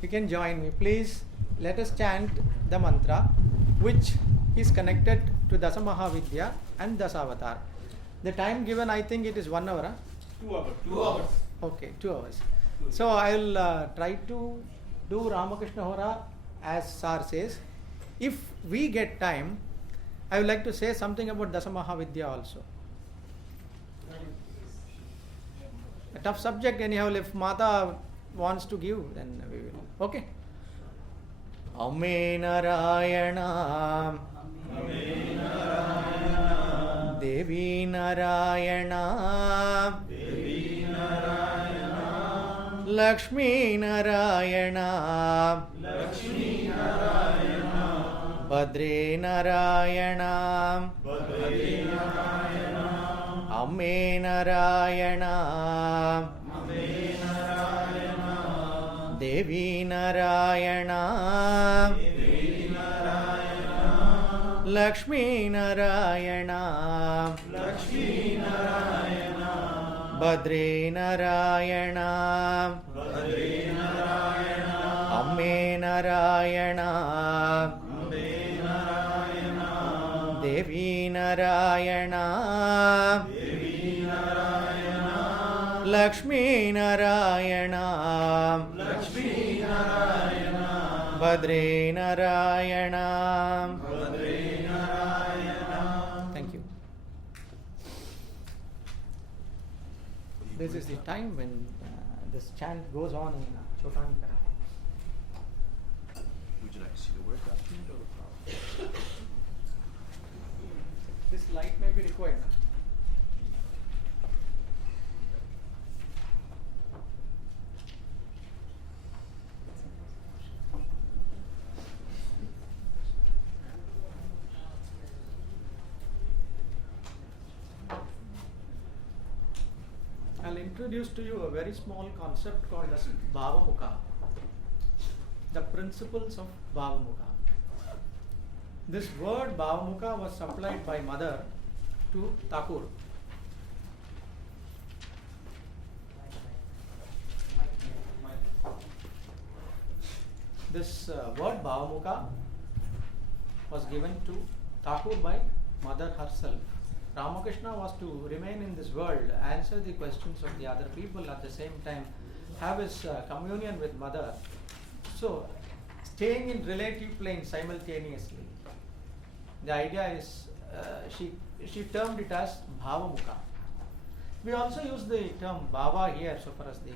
You can join me. Please let us chant the mantra which is connected to Dasa Mahavidya and Dasavatar. The time given, I think it is 1 hour. 2 hours. 2 hours. Okay, 2 hours. So I will try to do Ramakrishna Hora as Sir says. If we get time, I would like to say something about Dasa Mahavidya also. A tough subject anyhow. If Mata wants to give, then we will. Okay. Ame Narayana, Devi Narayana, Lakshmi Narayana, Badri Narayana, Ame Narayana, Devi Narayana, Lakshmi Narayana, Badri Narayana, Ame Narayana, Devi Narayana, Lakshmi Narayana, Badri Narayana. Thank you. This is the time when this chant goes on in Chotankara. Would you like to see the word document or the problem? This light may be required. I'll introduce to you a very small concept called as Bhavamukha. The principles of Bhavamukha. This word Bhavamukha was supplied by mother to Thakur. This word Bhavamukha was given to Thakur by mother herself. Ramakrishna was to remain in this world, answer the questions of the other people, at the same time have his communion with mother. So, staying in relative plane simultaneously. The idea is, she termed it as Bhavamukha. We also use the term Bhava here so far as the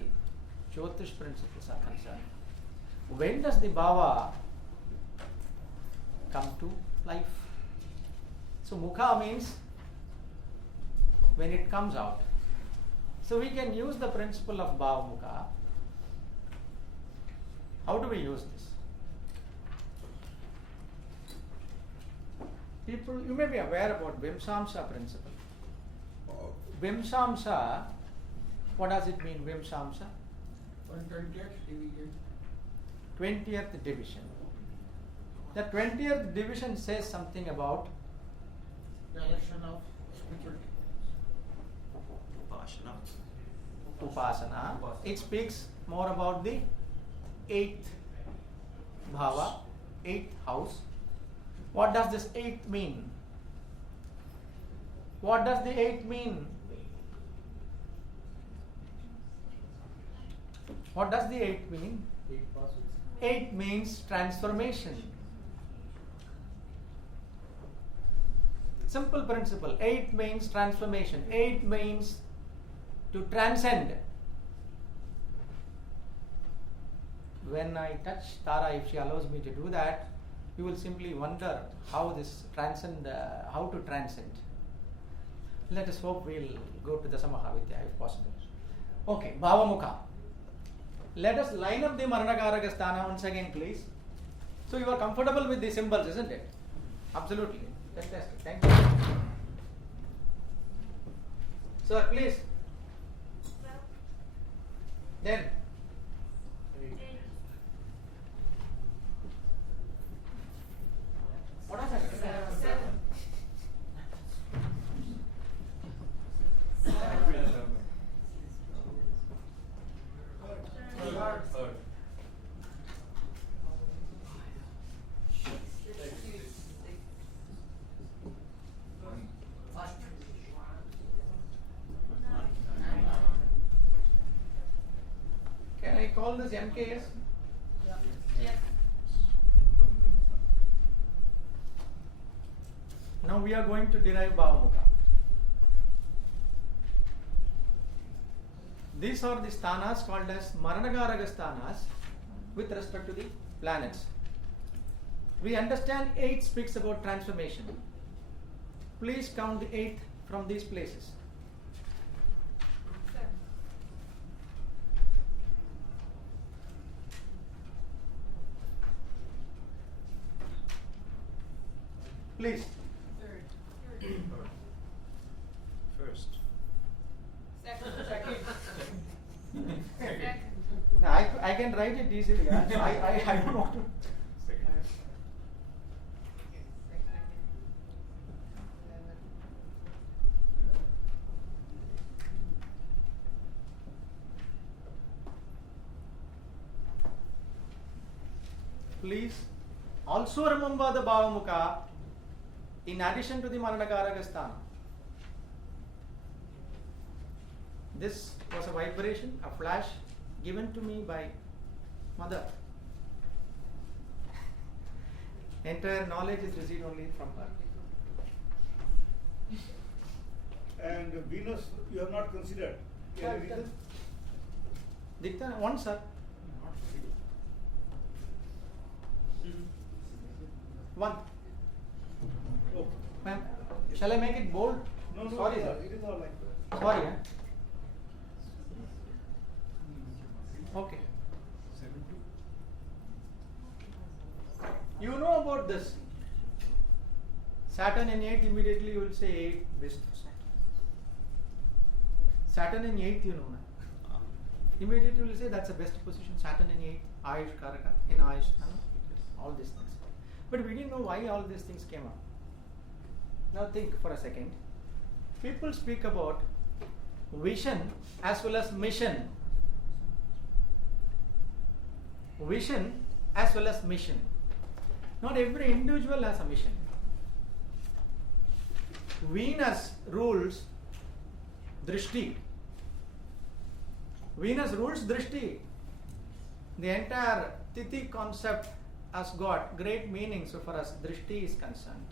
Jyotish principles are concerned. When does the Bhava come to life? So Mukha means when it comes out. So we can use the principle of Bhavamukha. How do we use this? People, you may be aware about Vimsamsa principle. Vimsamsa, what does it mean, Vimsamsa? 20th division. The 20th division says something about direction of spiritual Upasana. It speaks more about the 8th bhava, 8th house. What does this 8th mean? What does the 8th mean? What does the 8th mean? 8 means transformation. Simple principle. 8 means transformation. 8 means to transcend. When I touch Tara, if she allows me to do that, you will simply wonder how this transcend, how to transcend. Let us hope we'll go to the Samahavidya if possible. Okay, Bhavamukha. Let us line up the Maranakaraka Sthana once again, please. So you are comfortable with the symbols, isn't it? Absolutely. Fantastic. Thank you. Sir, please. Then. What is that? 7. I call this MKS? Yeah. Yes. Now we are going to derive Bhavamukha. These are the sthanas called as Maranagaraga sthanas with respect to the planets. We understand 8 speaks about transformation. Please count the 8th from these places. Seven. Please. Third. First. Second. Second. Second. Now I can write it easily. Huh? So I don't want to. Please also remember the Bhavamukha in addition to the Maranagaraga sthana. This was a vibration, a flash given to me by mother. Entire knowledge is received only from her. And Venus, you have not considered. Any reason? Dikta, one sir. One. Oh. Ma'am, shall I make it bold? No, no, Sorry, sir. sir. It is all like that. Sorry, huh? Okay. You know about this. Saturn in 8th, immediately you will say 8 best. Saturn in 8th, you know. Na? Immediately you will say that's the best position. Saturn in 8th, Ayush Karaka, in Ayush Sthana, all these things. But we didn't know why all these things came up. Now think for a second. People speak about vision as well as mission. Vision as well as mission. Not every individual has a mission. Venus rules drishti. Venus rules drishti. The entire Tithi concept has got great meaning so far as drishti is concerned.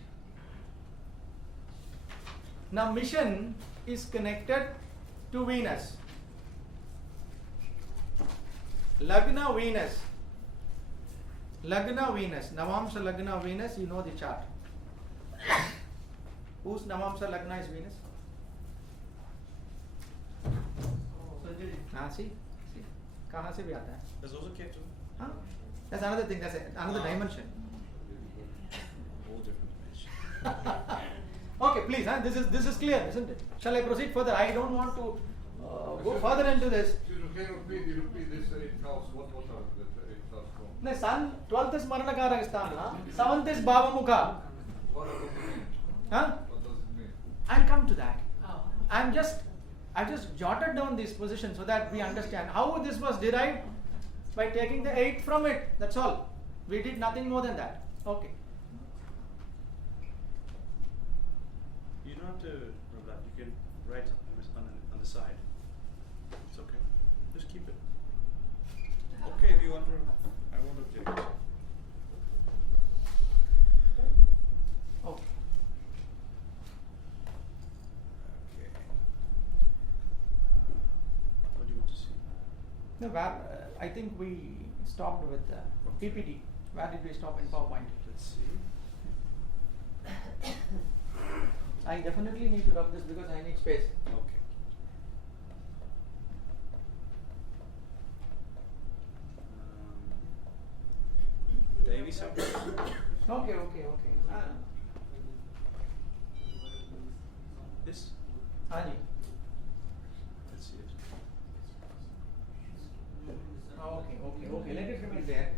Now mission is connected to Venus. Lagna Venus. Lagna Venus. Navamsa Lagna Venus, you know the chart. Whose Navamsa Lagna is Venus? हाँ see? कहाँ से भी आता है? There's also Ketu. Huh? That's another thing. That's another dimension. Whole different dimension. Okay, please. Huh? This is clear, isn't it? Shall I proceed further? I don't want to go further into this. Excuse me, can you repeat this 8 house? What are the 8 house from? The sun, 12th is Maranagara sthana, 7th is Bhavamukha. What does it mean? Huh? What does it mean? I'll come to that. Oh. I just jotted down these positions so that we understand how this was derived by taking the 8th from it. That's all. We did nothing more than that. Okay. You don't have to rub that. You can write on the side. It's okay. Just keep it. Okay, if you want to, I won't object. Okay. Okay. What do you want to see? No, I think we stopped with PPT. Where did we stop in PowerPoint? Let's see. I definitely need to rub this because I need space. Okay. Davy something. Okay. This. Haji. Let's see it. Okay. Let it remain there.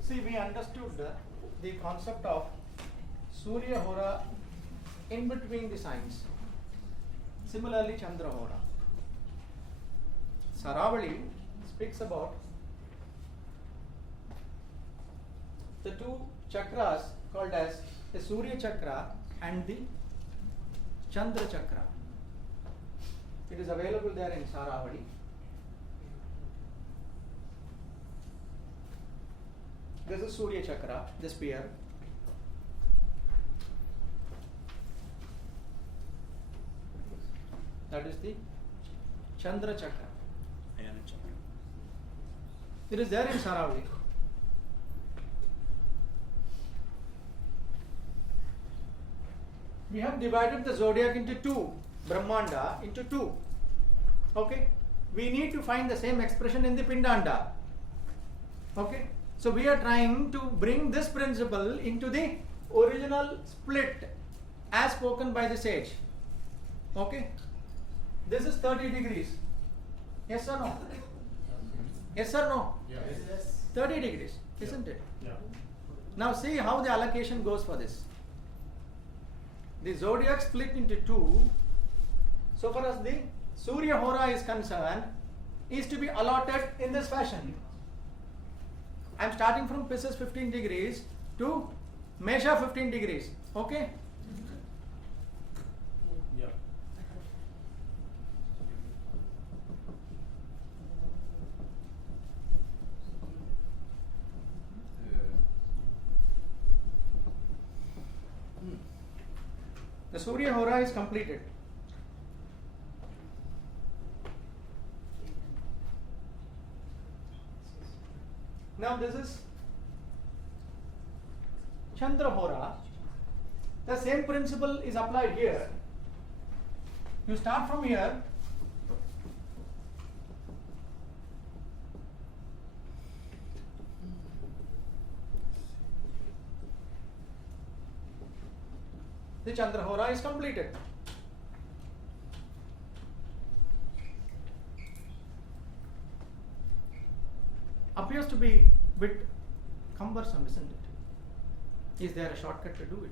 See, we understood the concept of Surya Hora in between the signs. Similarly, Chandrahora. Saravali speaks about the two chakras called as the Surya Chakra and the Chandra Chakra. It is available there in Saravali. This is Surya Chakra, the spear. That is the Chandra Chakra. Ayana Chakra. It is there in Saravali. We have divided the zodiac into two, Brahmanda into two. Okay? We need to find the same expression in the Pindanda. Okay? So we are trying to bring this principle into the original split as spoken by the sage. Okay? This is 30 degrees. Yes or no? Yes or no? Yes. 30 degrees, isn't it? Yeah. Now see how the allocation goes for this. The zodiac split into two. So far as the Surya Hora is concerned, is to be allotted in this fashion. I am starting from Pisces 15 degrees to Mesha 15 degrees. Okay? Yeah. The Surya Hora is completed. Now this is Chandra Hora. The same principle is applied here. You start from here. The Chandra Hora is completed. Appears to be a bit cumbersome, isn't it? Is there a shortcut to do it?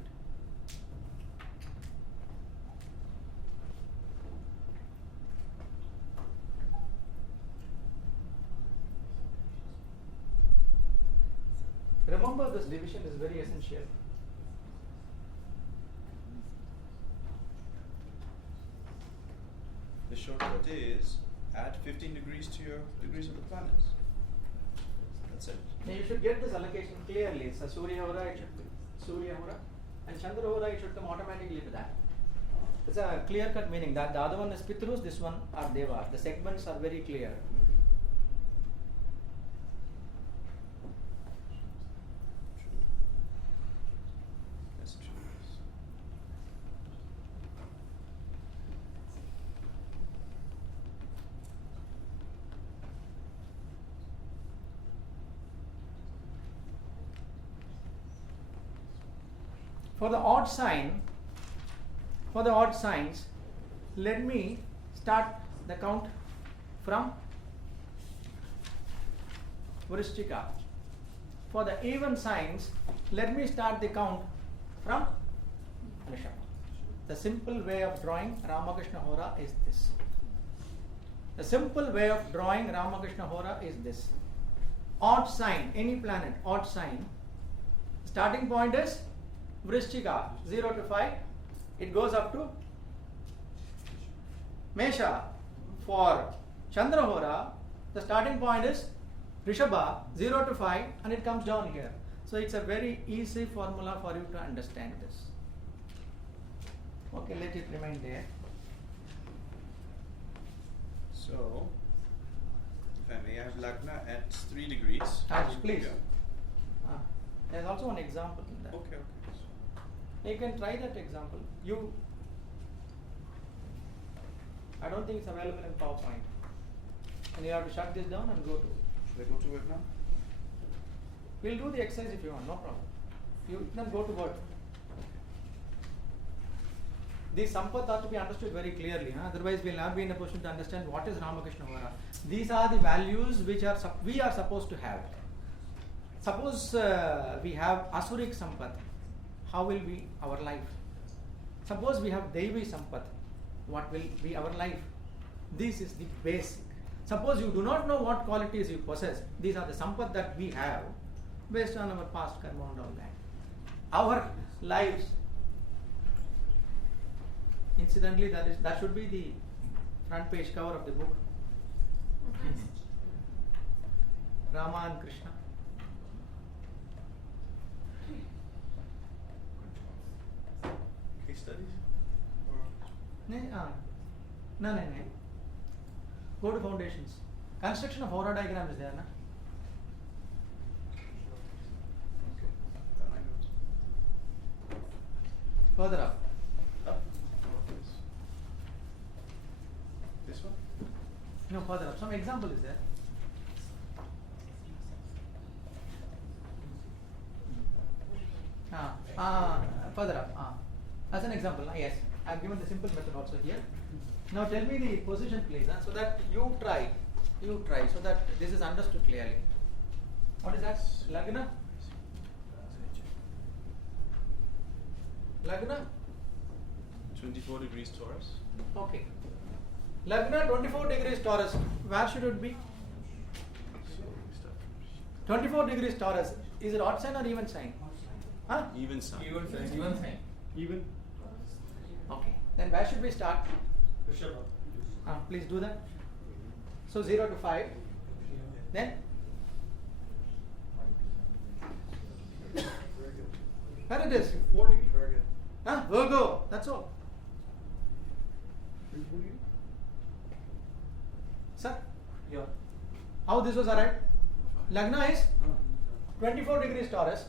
Remember, this division is very essential. The shortcut is add 15 degrees to your degrees of the planets. That's it. Now you should get this allocation clearly. So Surya Hora, it should be Surya Hora, and Chandra Hora, it should come automatically to that. It's a clear cut meaning that the other one is Pitrus, this one are Devas. The segments are very clear. That's true. For the odd signs, let me start the count from Vrishchika. For the even signs, let me start the count from Rishabha. The simple way of drawing Ramakrishna Hora is this. The simple way of drawing Ramakrishna Hora is this. Odd sign, any planet, odd sign. Starting point is Vrishchika, 0 to 5. It goes up to Mesha. For Chandra Hora, the starting point is Rishabha, 0 to 5, and it comes down here. So it's a very easy formula for you to understand this. Okay, let it remain there. So, if I may, I have Lagna at 3 degrees. Please. Yeah. There's also an example in that. Okay. You can try that example. I don't think it's available in PowerPoint. And you have to shut this down and go to it. Should I go to it now? We'll do the exercise if you want, no problem. You then go to Word. These sampath are to be understood very clearly. Otherwise, we'll not be in a position to understand what is Ramakrishna Hora. These are the values which we are supposed to have. Suppose we have Asuric sampath. How will be our life? Suppose we have Devi sampath. what will be our life. This is the basic. Suppose you do not know what qualities you possess, these are the sampad that we have based on our past karma and all that. Our lives, incidentally, that should be the front page cover of the book. Rama and Krishna. Case studies? No. Go to foundations. Construction of Hora diagram is there, na? Okay. That I know. Further up. Up? This one? No, further up. Some example is there. Further up. As an example, yes. I have given the simple method also here. Now tell me the position please, so that you try, so that this is understood clearly. What is that? Lagna? Lagna? 24 degrees Taurus. Okay. Lagna 24 degrees Taurus. Where should it be? So we start 24 degrees Taurus. Is it odd sign or even sign? Huh? even sign. Even. Okay. Then where should we start? Rishabha. Please do that. So 0 to 5. Then? Where it is? 40. Virgo. That's all. Sir? Yeah. How this was arrived? Lagna is 24 degrees Taurus.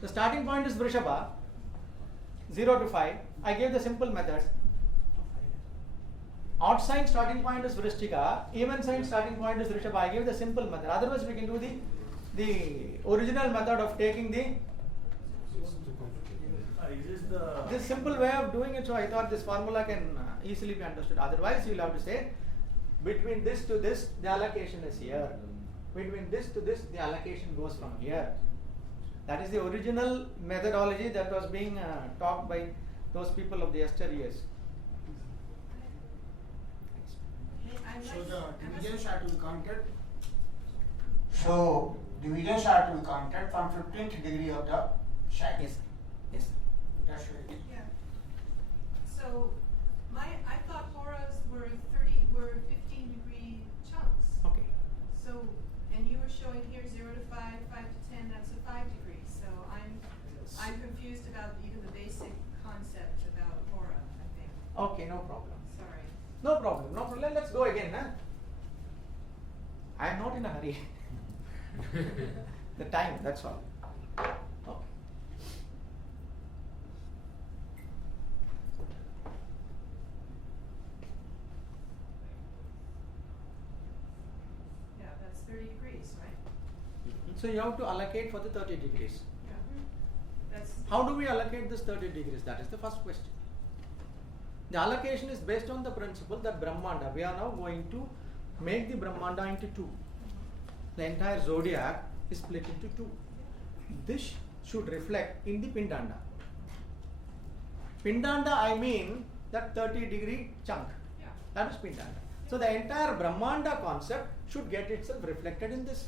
The starting point is Vrishabha. 0 to 5. I gave the simple methods. Odd sign starting point is Vrishchika. Even sign starting point is Rishabha. I gave the simple method. Otherwise, we can do the original method of taking the this simple way of doing it. So I thought this formula can easily be understood. Otherwise, you will have to say between this to this, the allocation is here. Between this to this, the allocation goes from here. That is the original methodology that was being taught by those people of the yesteryears. So the divisions are to be counted. So divisions are to be counted from 15th degree of the side. Yes, sir. Yes, sir. That's right. Yeah. So I thought horas were 15 degree chunks. Okay. So, and you were showing here 0 to 5, 5 to 10, that's a 5 degrees. So I'm confused about even the basic concept about hora, I think. Okay, no problem. Sorry. No problem. No problem. Let's go again. Huh? I am not in a hurry. The time, that's all. Okay. Yeah, that's 30 degrees, right? So you have to allocate for the 30 degrees. Yeah. That's How do we allocate this 30 degrees? That is the first question. The allocation is based on the principle that Brahmanda, we are now going to make the Brahmanda into two. The entire zodiac is split into two. This should reflect in the Pindanda. Pindanda, I mean that 30 degree chunk. yeah. That is Pindanda. So the entire Brahmanda concept should get itself reflected in this.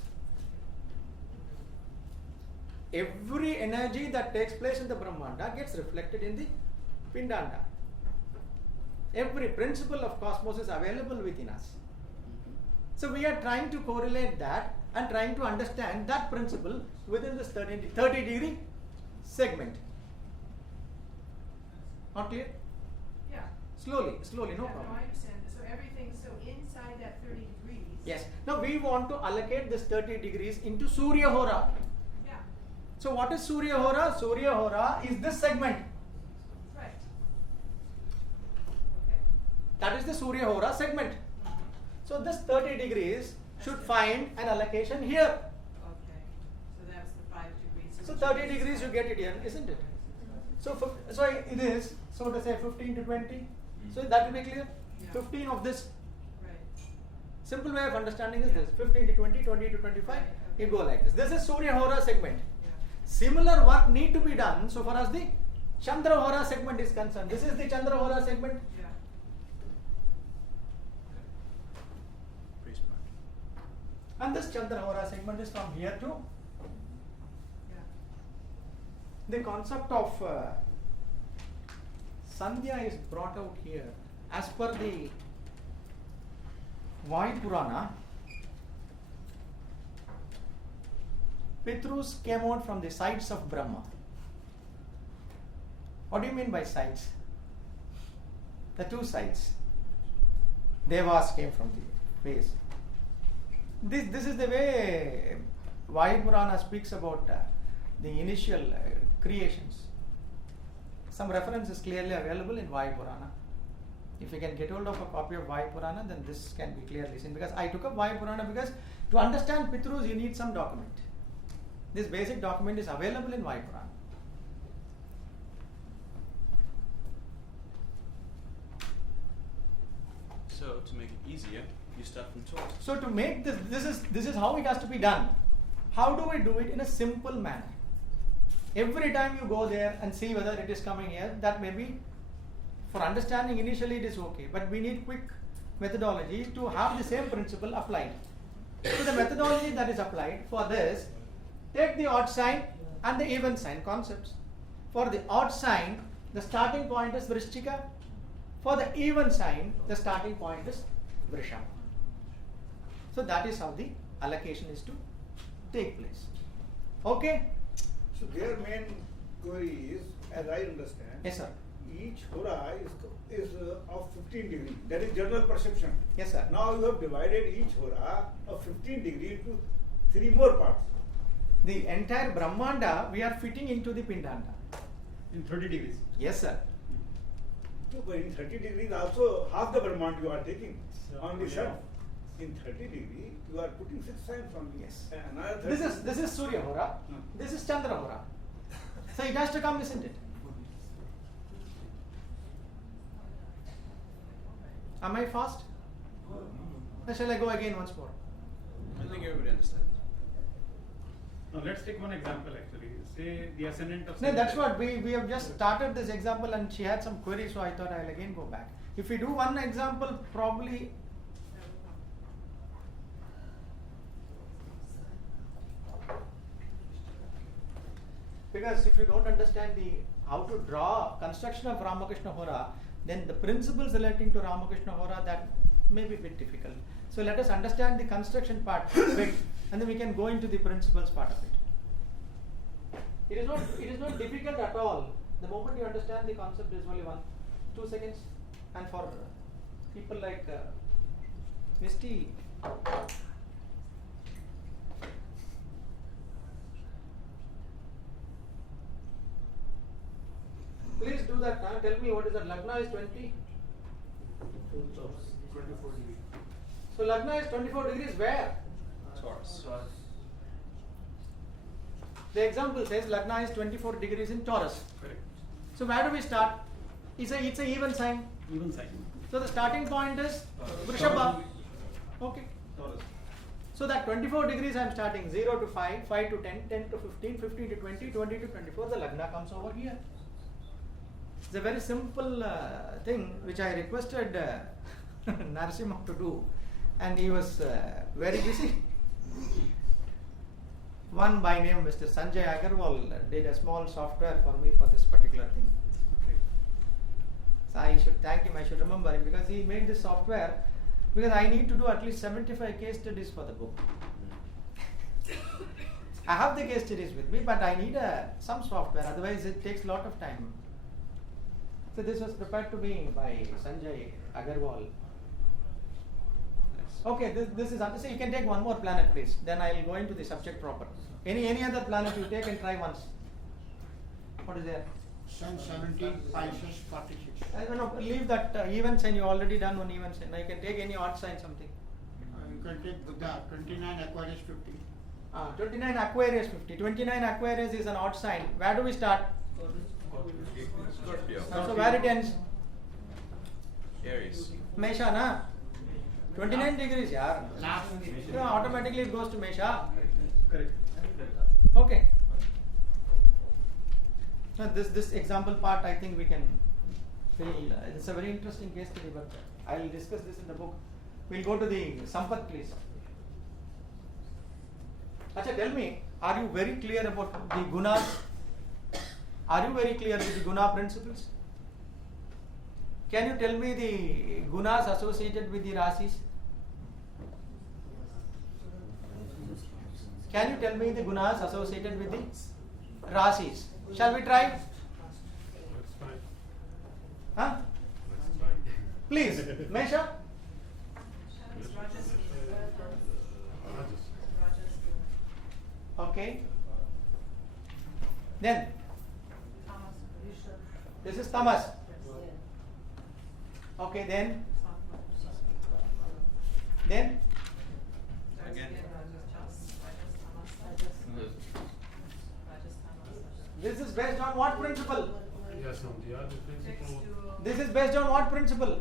Every energy that takes place in the Brahmanda gets reflected in the Pindanda. Every principle of cosmos is available within us. So we are trying to correlate that and trying to understand that principle within this 30 degree segment. Not clear? Yeah. Slowly, no Yeah, problem. No, I understand. So everything, so inside that 30 degrees. Yes. Now we want to allocate this 30 degrees into Surya Hora. Yeah. So what is Surya Hora? Surya Hora is this segment. Right. Okay. That is the Surya Hora segment. So this 30 degrees should find an allocation here. Okay. So that's the 5 degrees. So 30 degrees you get it here, isn't it? So it is, so to say 15 to 20. So that will be clear. Yeah. 15 of this. Right. Simple way of understanding is this. 15 to 20, 20 to 25. You go like this. This is Surya Hora segment. Yeah. Similar work need to be done so far as the Chandra Hora segment is concerned. This is the Chandra Hora segment. Yeah. And this Chandra Hora segment is from here to Yeah. the concept of Sandhya is brought out here. As per the Vayu Purana, Pitrus came out from the sides of Brahma. What do you mean by sides? The two sides. Devas came from the base. This is the way Vayu Purana speaks about the initial creations. Some reference is clearly available in Vayu Purana. If you can get hold of a copy of Vayu Purana, then this can be clearly seen. Because I took up Vayu Purana because to understand Pitrus, you need some document. This basic document is available in Vayu Purana. So to make it easier, you start from Torah. So to make this is how it has to be done. How do we do it in a simple manner? Every time you go there and see whether it is coming here, that may be, for understanding initially it is okay, but we need quick methodology to have the same principle applied. So the methodology that is applied for this, take the odd sign and the even sign concepts. For the odd sign, the starting point is Vrishchika. For the even sign, the starting point is Vrisham. So that is how the allocation is to take place. Okay? So their main query is, as I understand, Yes, sir. each hora is of 15 degree. That is general perception. Yes, sir. Now you have divided each hora of 15 degree into 3 more parts. The entire Brahmanda we are fitting into the Pindanda. In 30 degrees. Yes, sir. So, but in 30 degrees also half the Brahmand you are taking So, on the yeah. sun. In 30 degree you are putting 6 signs on Yes. another 30. This is Surya Hora. This is Chandra Hora. So it has to come, isn't it? Am I fast? Or shall I go again once more? I think everybody understands. Now let's take one example actually. Say the ascendant of. No, that's what we have just started this example and she had some queries, so I thought I'll again go back. If we do one example, probably because if you don't understand the how to draw construction of Ramakrishna Hora, then the principles relating to Ramakrishna Hora, that may be a bit difficult. So let us understand the construction part bit, and then we can go into the principles part of it. It is not difficult at all. The moment you understand the concept is only 1-2 seconds, and for people like Misty, please do that now. Tell me what is that. Lagna is 20. 24 degrees. So Lagna is 24 degrees where? Taurus. The example says Lagna is 24 degrees in Taurus. Correct. So where do we start? It's a even sign. Even sign. So the starting point is Vrishabha. Okay. Taurus. So that 24 degrees I am starting 0 to 5, 5 to 10, 10 to 15, 15 to 20, 20 to 24. The Lagna comes over here. It's a very simple thing which I requested Narasimha to do, and he was very busy. One by name Mr. Sanjay Agarwal did a small software for me for this particular thing. Okay. So I should thank him, I should remember him, because he made this software because I need to do at least 75 case studies for the book. I have the case studies with me, but I need some software, otherwise it takes a lot of time. So this was prepared to me by Sanjay Agarwal. Okay, this is so you can take one more planet, please. Then I will go into the subject proper. Any other planet you take and try once. What is there? Sun 17, Pisces 46. I don't know. Leave that even sign. You already done one even sign. Now you can take any odd sign, something. You can take Buddha, 29 Aquarius 50. 29 Aquarius 50. 29 Aquarius is an odd sign. Where do we start? Scorpio. So where it ends? Aries. Mesha, na? 29 degrees, yaar. Last. So automatically it goes to Mesha. Correct. Okay. Now this example part, I think we can fill. It's a very interesting case study, but I will discuss this in the book. We'll go to the Sampath, please. Acha, tell me, are you very clear about the gunas? Are you very clear with the guna principles? Can you tell me the gunas associated with the rasis? Can you tell me the gunas associated with the rasis? Shall we try? Let's try. Huh? Let's try. Please, Mesha. Rajas. Okay. Then this is tamas. Okay, then Again. this is based on what principle? Yes, on the other principle This is based on what principle?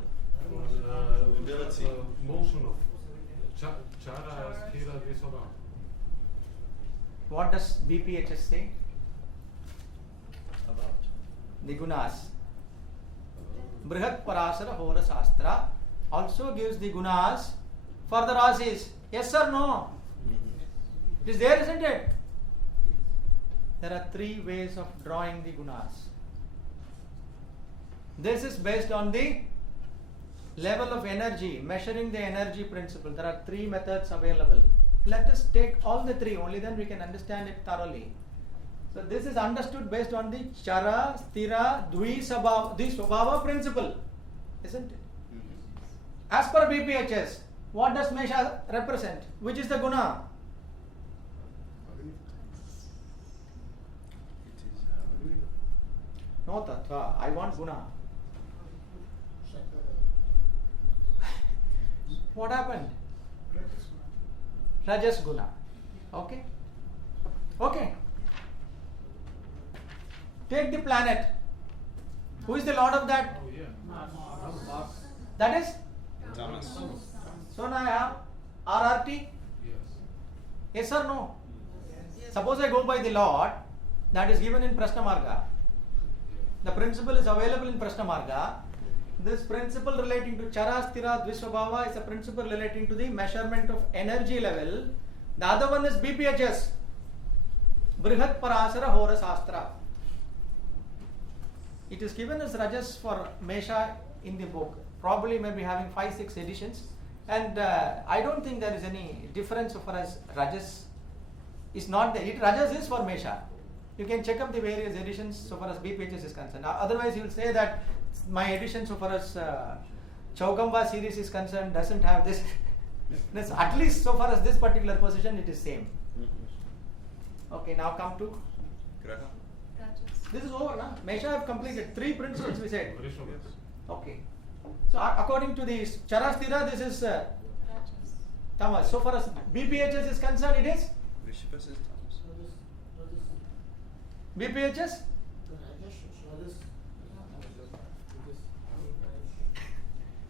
was Ability. motion of chara, sthira, visvabhava. What does BPHS say? About. The gunas. Brihat Parasara Hora Shastra also gives the gunas for the rasis. Yes or no? It is there, isn't it? There are three ways of drawing the gunas. This is based on the level of energy, measuring the energy principle. There are three methods available. Let us take all the three, only then we can understand it thoroughly. So this is understood based on the chara, sthira, dvisvabhava principle, isn't it? As per BPHS, what does Mesha represent? Which is the guna? It is. No tattva, I want guna. What happened? Rajas guna. Okay? Okay. Take the planet. Who is the lord of that? Oh yeah. That is? Tamas. So now I have RRT. Yes. Yes or no? Suppose I go by the lord that is given in Prashna Marga. The principle is available in Prashna Marga. This principle relating to chara, sthira, dvisvabhava is a principle relating to the measurement of energy level. The other one is BPHS. Brihat Parasara Hora Shastra. It is given as Rajas for Mesha in the book. Probably maybe having 5-6 editions. And I don't think there is any difference so far as Rajas is not there. Rajas is for Mesha. You can check up the various editions so far as BPHS is concerned. Otherwise, you will say that my edition so far as Chaukamba series is concerned doesn't have this. At least so far as this particular position, it is same. Okay, now come to. Graha. This is over, na? Mesha have completed 3 principles we said. Vrishvabhava. Okay. So according to the chara sthira, this is tamas. So far as BPHS is concerned, it is Vrishabhas is Tamas. BPHS.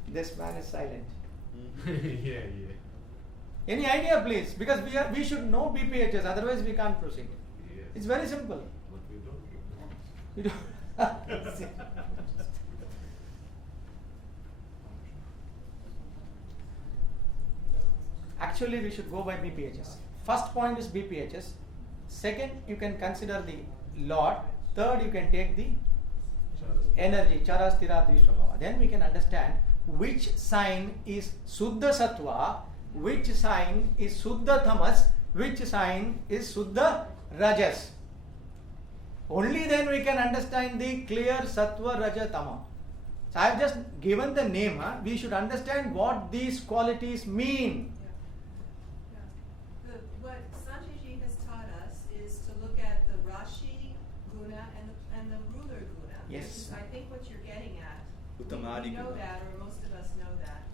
This man is silent. Yeah. Any idea, please? Because we should know BPHS, otherwise we can't proceed. Yes. It's very simple. But we don't. You don't- Actually, we should go by BPHS. First point is BPHS. Second, you can consider the lot. Third, you can take the energy, chara, sthira, dvisvabhava. Then we can understand which sign is Suddha Sattva, which sign is Suddha Tamas, which sign is Suddha Rajas. Only then we can understand the clear Sattva, Raja, Tama. So I have just given the name. We should understand what these qualities mean. What Sanjayji has taught us is to look at the Rashi guna and the ruler guna. Yes. Which is, I think, what you're getting at. Uttamadi We know guna. that, or most of us know that.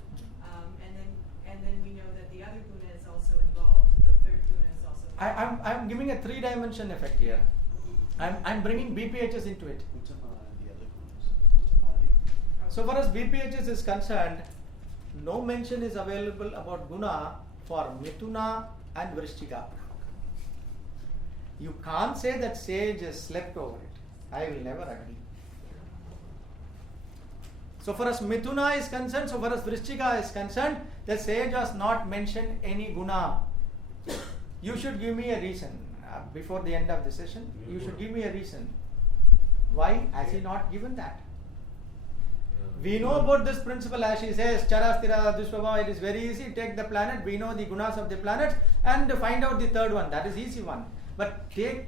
And then we know that the other guna is also involved. The third guna is also involved. I'm giving a 3-dimension effect here. I'm bringing BPHS into it. Uttama and the other gunas. Uttamadi. So far as BPHS is concerned, no mention is available about guna for Mithuna and Vrishchika. You can't say that sage has slept over it. I will never agree. So far as Mithuna is concerned, so far as Vrishchika is concerned, the sage has not mentioned any guna. You should give me a reason before the end of the session. You should give me a reason. Why has he not given that? We know about this principle as he says, Charastira Dushvama, it is very easy. Take the planet, we know the gunas of the planets and find out the third one. That is easy one. But take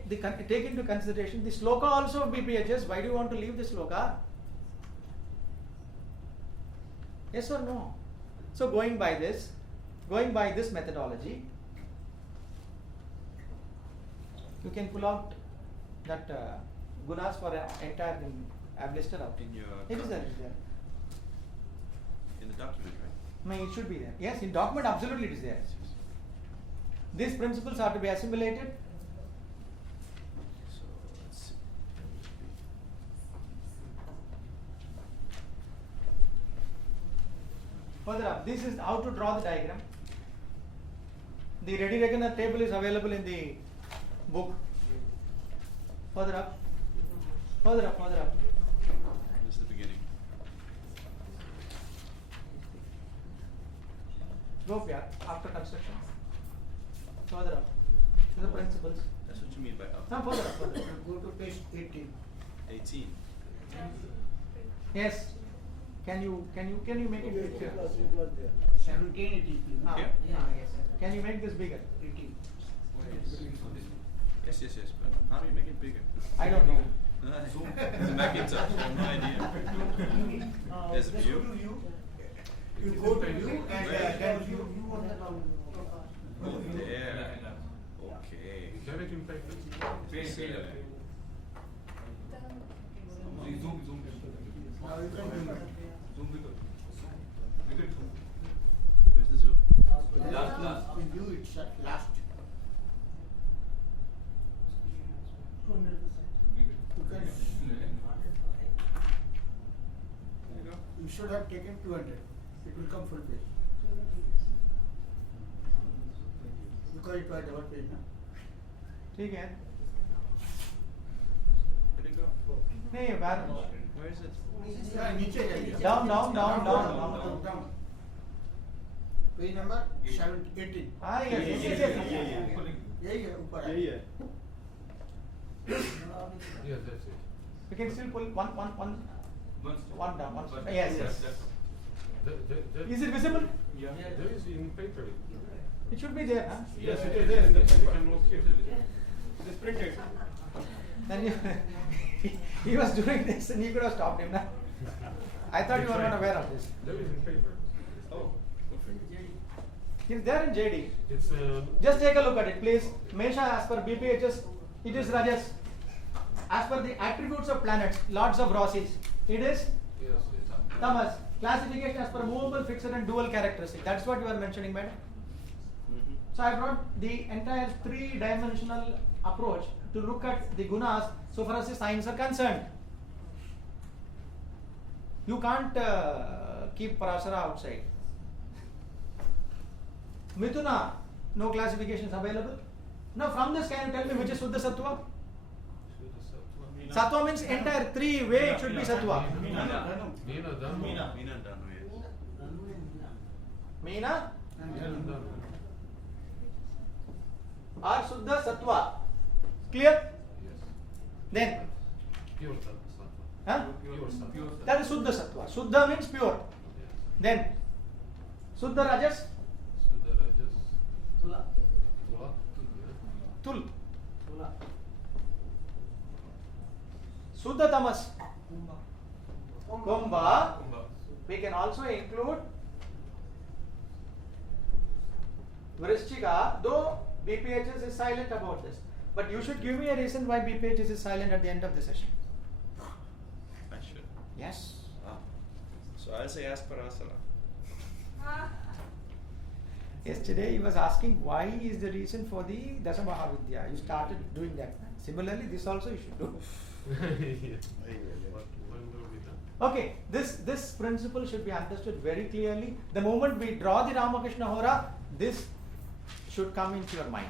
into consideration the sloka also of BPHS. Why do you want to leave the sloka? Yes or no? So going by this methodology, you can pull out that gunas for entire thing. I have listed out. In your It is there. It is there. in the document, right? I mean, it should be there. Yes, in document absolutely it is there. These principles are to be assimilated. So let's see. Further up, this is how to draw the diagram. The ready reckoner table is available in the book. Further up. Further up, further up. This is the beginning. Go here, after construction. Further up. To the principles. That's what you mean by up. Now further up, further up. Go to page 18. 18. Yes. Can you make it bigger? 17 it is. Ah, Here? yes. Can you make this bigger? 18. Yes, but how do you make it bigger? I don't know. It's a Macintosh, I have no idea. There's a view. You go to view and then view on the Oh, there. Okay. Can it impact Yes, yeah. Zoom. Now you can do it. Where's the zoom? Last. In view itself, last. You can. You should have taken 200. It will come full page. Because it was double page, na? ठीक है. Where'd it go? नहीं बाहर. Where is it? Yeah, नीचे जाइए. Down. Page number 18. Ah yes. यही है ऊपर है. Yes, that's it. We can still pull one down. One. Yes. Is it visible? There is in paper. It should be there, huh? Yes, it is there in the paper. You can look here. It is printed. Then he was doing this and you could have stopped him. Now. I thought you were not aware of this. There is in paper. Oh, It's there in JD. It's Just take a look at it, please. Mesha, as per BPHS, it is Rajas. As per the attributes of planets, lords of Rossis, it is yes. Tamas. Classification as per movable, fixed and dual characteristic. That's what you are mentioning, madam. So I brought the entire three-dimensional approach to look at the gunas so far as the signs are concerned. You can't keep Parasara outside. Mithuna, no classifications available. Now from this, can you tell me which is Suddha Sattva? Sattva means entire three way it should be Sattva. Meena Danu. Meena and Danu, yes. Meena Danu. or Suddha Sattva. Clear? Yes. Then, Pure Sattva. huh? Pure Sattva. That is Suddha Sattva. Suddha means pure. Then, Suddha Rajas, Suddha Rajas. Tula. Tul. Suddha Tamas, Kumbha. We can also include Vrishchika, though BPHS is silent about this. But you should give me a reason why BPHS is silent at the end of the session. I should. Yes. Ah. So I'll say as per Asala. Yesterday he was asking why is the reason for the Dasamahavidya. You started doing that. Similarly, this also you should do. Okay, this principle should be understood very clearly. The moment we draw the Ramakrishna Hora, this should come into your mind.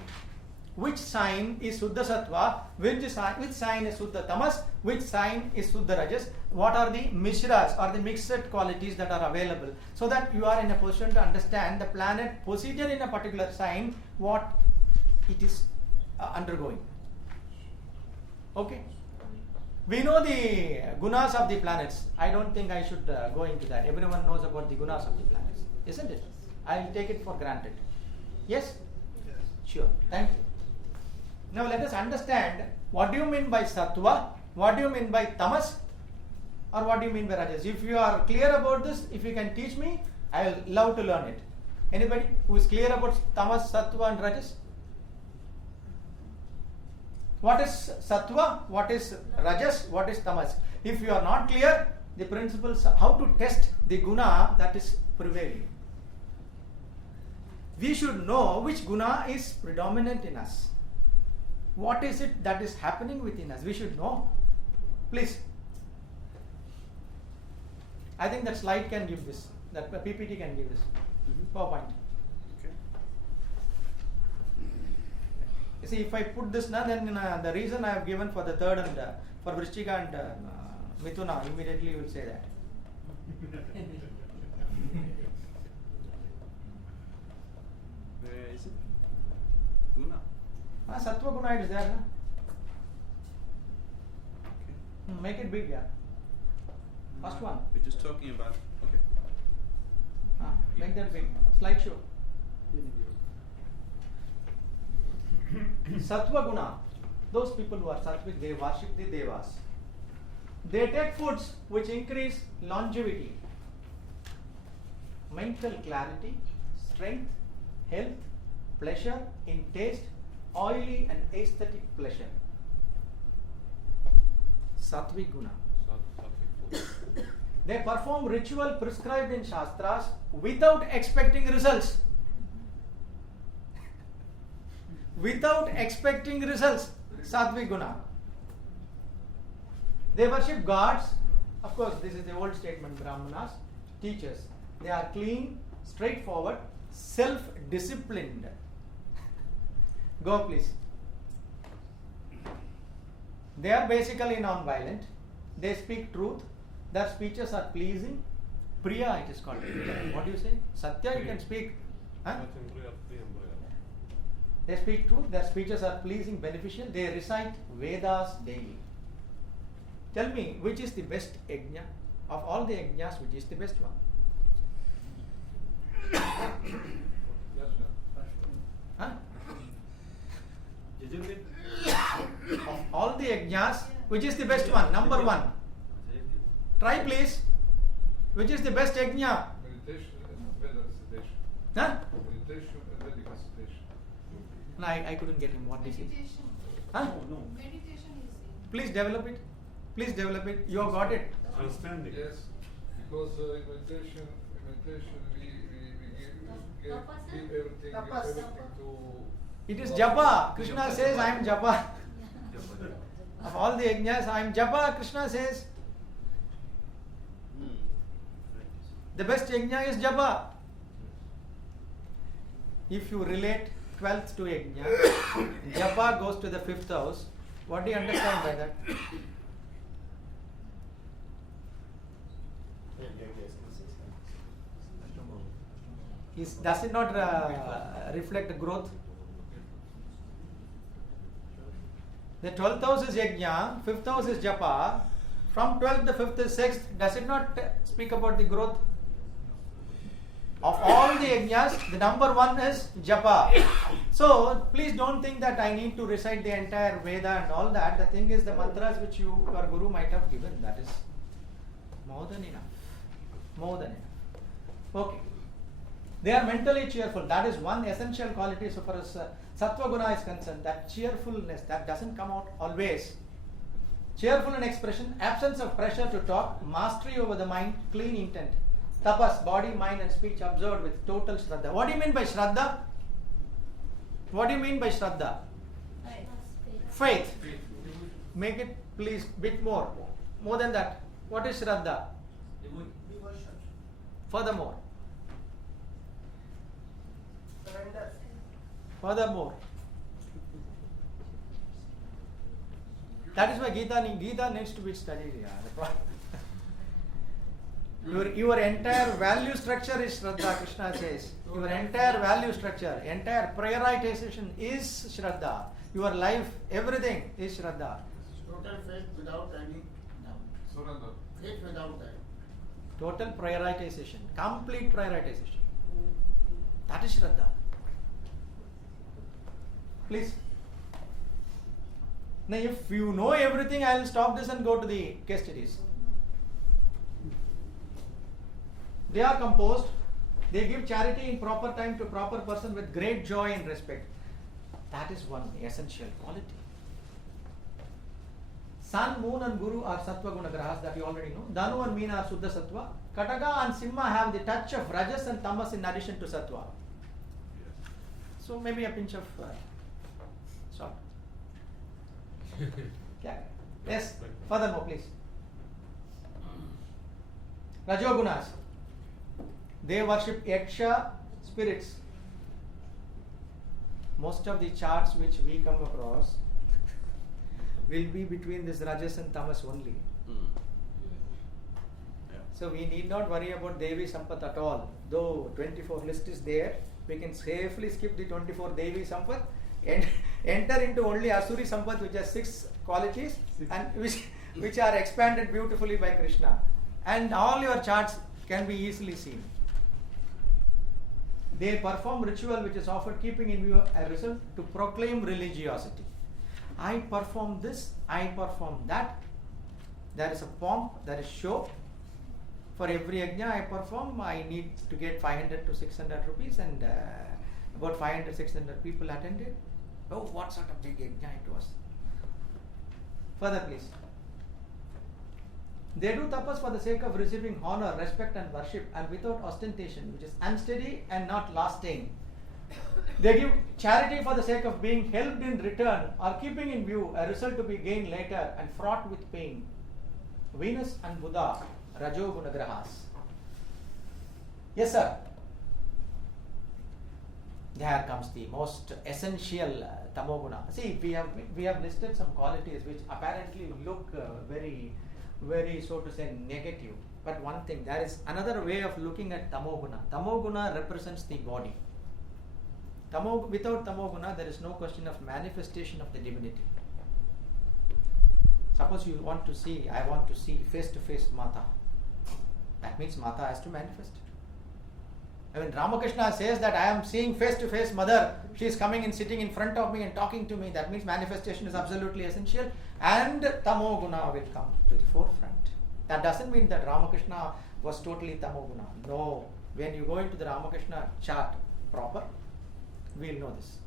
Which sign is Suddha Sattva? Which sign is Suddha Tamas? Which sign is Suddha Rajas? What are the Mishras or the mixed qualities that are available? So that you are in a position to understand the planet position in a particular sign, what it is undergoing. Okay? We know the gunas of the planets. I don't think I should go into that. Everyone knows about the gunas of the planets, isn't it? I'll take it for granted. Yes? Yes. Sure. Thank you. Now let us understand, what do you mean by sattva? What do you mean by tamas? Or what do you mean by rajas? If you are clear about this, if you can teach me, I will love to learn it. Anybody who is clear about tamas, sattva and rajas? What is sattva? What is rajas? What is tamas? If you are not clear, the principles, how to test the guna that is prevailing. We should know which guna is predominant in us. What is it that is happening within us? We should know. Please. I think that slide can give this. That PPT can give this. PowerPoint. Okay. You see, if I put this now, then the reason I have given for the third and for Vrishchika and Mithuna, immediately you will say that. Where is it? Guna. Sattva guna is there, na? Okay. Make it big, yeah. First one. We're just talking about. Okay. Make that big. Slideshow. Sattva guna. Those people who are sattvic, they worship the devas. They take foods which increase longevity, mental clarity, strength, health, pleasure in taste, oily and aesthetic pleasure. Sattvic guna. They perform ritual prescribed in Shastras without expecting results. Without expecting results. Sattvic guna. They worship gods. Of course, this is the old statement, Brahmanas, teachers. They are clean, straightforward, self-disciplined. Go please. They are basically non-violent. They speak truth. Their speeches are pleasing. Priya, it is called. What do you say? Satya, you can speak. Huh? They speak truth. Their speeches are pleasing, beneficial. They recite Vedas daily. Tell me, which is the best yajna? Of all the yajnas, which is the best one? Huh? Of all the yajnas, which is the best one? Number one. Try please. Which is the best yajna? Meditation and Veda recitation. Huh? Meditation and Vedic recitation. No, I couldn't get him. What is it? Meditation. Huh? No. Meditation is in. Please develop it. Please develop it. You have got it. Understanding. Yes, because in meditation we give everything to. It is japa. Krishna says, I am japa. Of all the yajnas, I am japa. Krishna says, the best yajna is japa. If you relate 12th to yajna, japa goes to the 5th house. What do you understand by that? Does it not reflect growth? The 12th house is yajna, 5th house is japa. From 12th to 5th is 6th. Does it not speak about the growth? Of all the yajnas, the number one is japa. So please don't think that I need to recite the entire Veda and all that. The thing is, the mantras which your guru might have given, that is more than enough. More than enough. Okay. They are mentally cheerful. That is one essential quality so far as Sattva Guna is concerned. That cheerfulness, that doesn't come out always. Cheerful in expression, absence of pressure to talk, mastery over the mind, clean intent. Tapas, body, mind and speech observed with total Shraddha. What do you mean by Shraddha? What do you mean by Shraddha? Faith. Make it please bit more. More than that. What is Shraddha? Devotion. Furthermore. Surrender. Furthermore. That is why Gita needs to be studied here. Your entire value structure is Shraddha, Krishna says. Your entire value structure, entire prioritization is Shraddha. Your life, everything is Shraddha. Total faith without any doubt. Surrender. Faith without doubt. Total prioritization, complete prioritization. That is Shraddha. Please. Now, if you know everything, I will stop this and go to the case studies. They are composed. They give charity in proper time to proper person with great joy and respect. That is one essential quality. Sun, moon and guru are sattva guna grahas, that you already know. Danu and meena are suddha sattva. Kataka and simha have the touch of rajas and tamas in addition to sattva. So maybe a pinch of salt. Yes, furthermore please. Rajogunas. They worship yaksha spirits. Most of the charts which we come across will be between this rajas and tamas only. So we need not worry about Devi Sampat at all. Though 24 list is there, we can safely skip the 24 Devi Sampat and enter into only Asuri Sampat, which has 6 qualities and which are expanded beautifully by Krishna. And all your charts can be easily seen. They perform ritual which is offered keeping in view a result to proclaim religiosity. I perform this, I perform that. There is a pomp, there is show. For every yajna I perform, I need to get 500 to 600 rupees and about 500, 600 people attended. Oh, what sort of big yajna it was. Further please. They do tapas for the sake of receiving honor, respect and worship and without ostentation, which is unsteady and not lasting. They give charity for the sake of being helped in return or keeping in view a result to be gained later and fraught with pain. Venus and Buddha, Rajoguna Grahas. Yes, sir. There comes the most essential Tamoguna. See, we have listed some qualities which apparently look very, so to say, negative. But one thing, there is another way of looking at Tamoguna. Tamoguna represents the body. Without Tamoguna, there is no question of manifestation of the divinity. Suppose you want to see, I want to see face-to-face Mata. That means Mata has to manifest. I mean, Ramakrishna says that I am seeing face-to-face Mother. She is coming and sitting in front of me and talking to me. That means manifestation is absolutely essential. And Tamoguna will come to the forefront. That doesn't mean that Ramakrishna was totally Tamoguna. No. When you go into the Ramakrishna chart proper, we'll know this.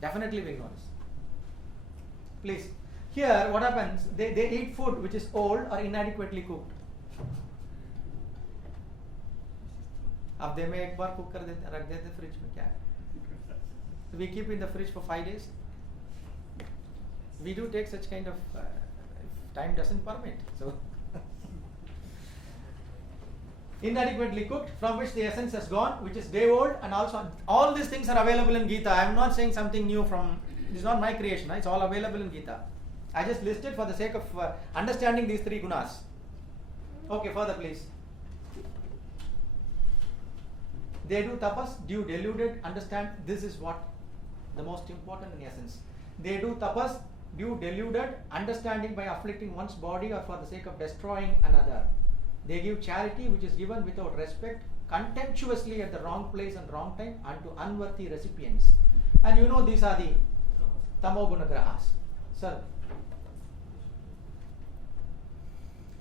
Definitely we'll know this. Please. Here, what happens? They eat food which is old or inadequately cooked. अब दे में एक बार cook कर देते रख देते fridge में क्या है? We keep in the fridge for 5 days. We do take such kind of time doesn't permit. So inadequately cooked, from which the essence has gone, which is day old, and also all these things are available in Gita. I am not saying something new from. This is not my creation. It's all available in Gita. I just listed for the sake of understanding these 3 gunas. Okay, further please. They do tapas, do deluded, understand this is what the most important in essence. They do tapas, do deluded, understanding by afflicting one's body or for the sake of destroying another. They give charity which is given without respect, contemptuously at the wrong place and wrong time, and to unworthy recipients. And you know these are the Tamoguna Grahas. Sir.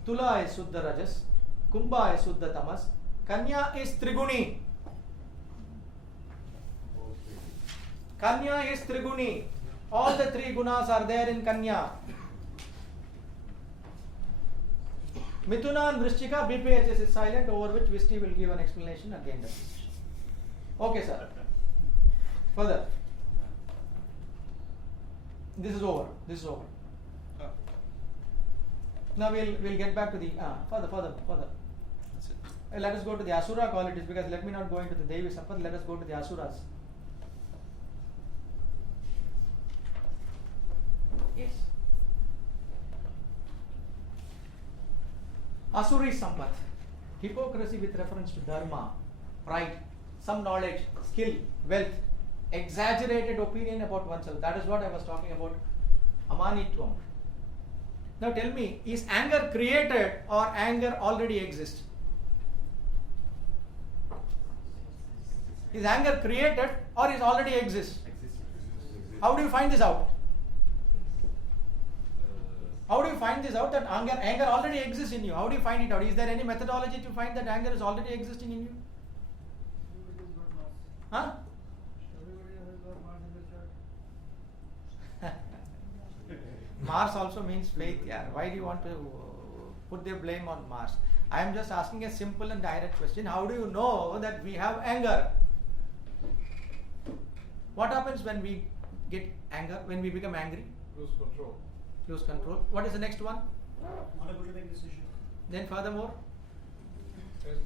Tula is Suddha Rajas, Kumbha is Suddha Tamas, Kanya is Triguni. Kanya is Triguni. All the 3 gunas are there in Kanya. Mithuna and Vrishchika, BPHS is silent, over which Vishti will give an explanation at the end of this. Okay, sir. Further. This is over. Now we'll get back to the further. That's it. Let us go to the Asura qualities, because let me not go into the Devi Sampat. Let us go to the Asuras. Yes. Asuri sampat. Hypocrisy with reference to dharma, pride, some knowledge, skill, wealth, exaggerated opinion about oneself. That is what I was talking about. Amanitvam. Now tell me, is anger created or anger already exists? Is anger created or is already exists? How do you find this out? How do you find this out that anger already exists in you? How do you find it out? Is there any methodology to find that anger is already existing in you? Huh? Mars also means faith. Yeah. Why do you want to put the blame on Mars? I am just asking a simple and direct question. How do you know that we have anger? What happens when we get anger? When we become angry? Lose control. Lose control. What is the next one? Unable to make decisions. Then furthermore? And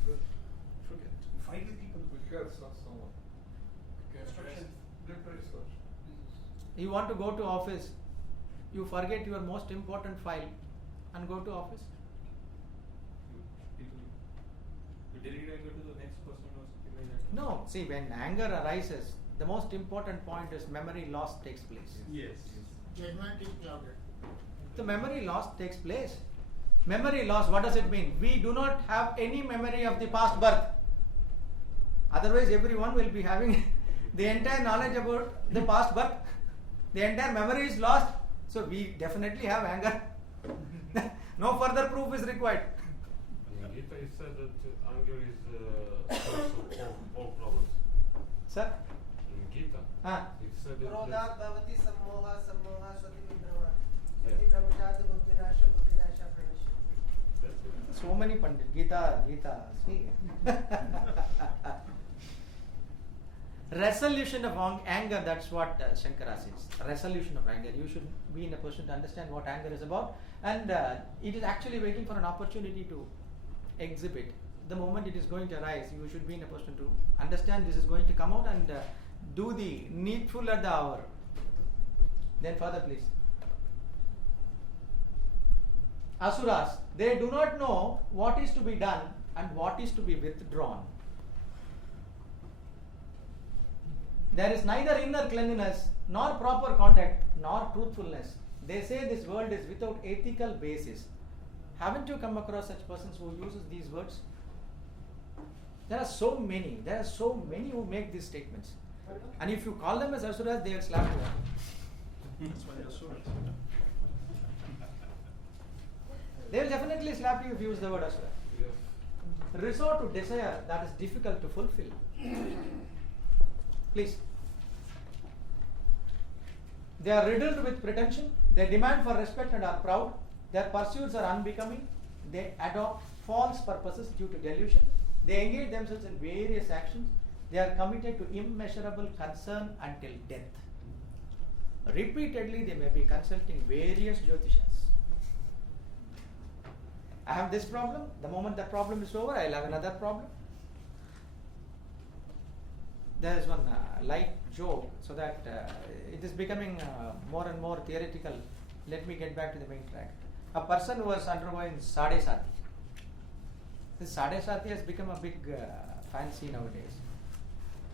Forget. Fight with people. we had someone. Destruction. Different such. You want to go to office. You forget your most important file and go to office. You delete and go to the next person or something like that. No. See, when anger arises, the most important point is memory loss takes place. Yes. Judgment is clouded. The memory loss takes place. Memory loss, what does it mean? We do not have any memory of the past birth. Otherwise, everyone will be having the entire knowledge about the past birth. The entire memory is lost. So we definitely have anger. No further proof is required. In Gita it said that anger is the source of all problems. Sir? In Gita, it said that. क्रोधात् भवति सम्मोहः सम्मोहः स्वतिविभ्रमः Yeah. स्वतिभ्रमजात् बुद्धिनाशः बुद्धिनाशः प्रणश्यति. That's it. So many Pandit. Gita. See. Resolution of anger, that's what Shankara says. Resolution of anger. You should be in a position to understand what anger is about, and it is actually waiting for an opportunity to exhibit. The moment it is going to arise, you should be in a position to understand this is going to come out and do the needful at the hour. Then further, please. Asuras, they do not know what is to be done and what is to be withdrawn. There is neither inner cleanliness, nor proper conduct, nor truthfulness. They say this world is without ethical basis. Haven't you come across such persons who uses these words? There are so many who make these statements. And if you call them as asuras, they will slap you. That's why you're sorry. They will definitely slap you if you use the word asura. Yes. Resort to desire that is difficult to fulfill. Please. They are riddled with pretension. They demand for respect and are proud. Their pursuits are unbecoming. They adopt false purposes due to delusion. They engage themselves in various actions. They are committed to immeasurable concern until death. Repeatedly, they may be consulting various Jyotishas. I have this problem. The moment that problem is over, I will have another problem. There is one light joke, so that it is becoming more and more theoretical. Let me get back to the main track. A person who was undergoing Sade Sati. This Sade Sati has become a big fancy nowadays.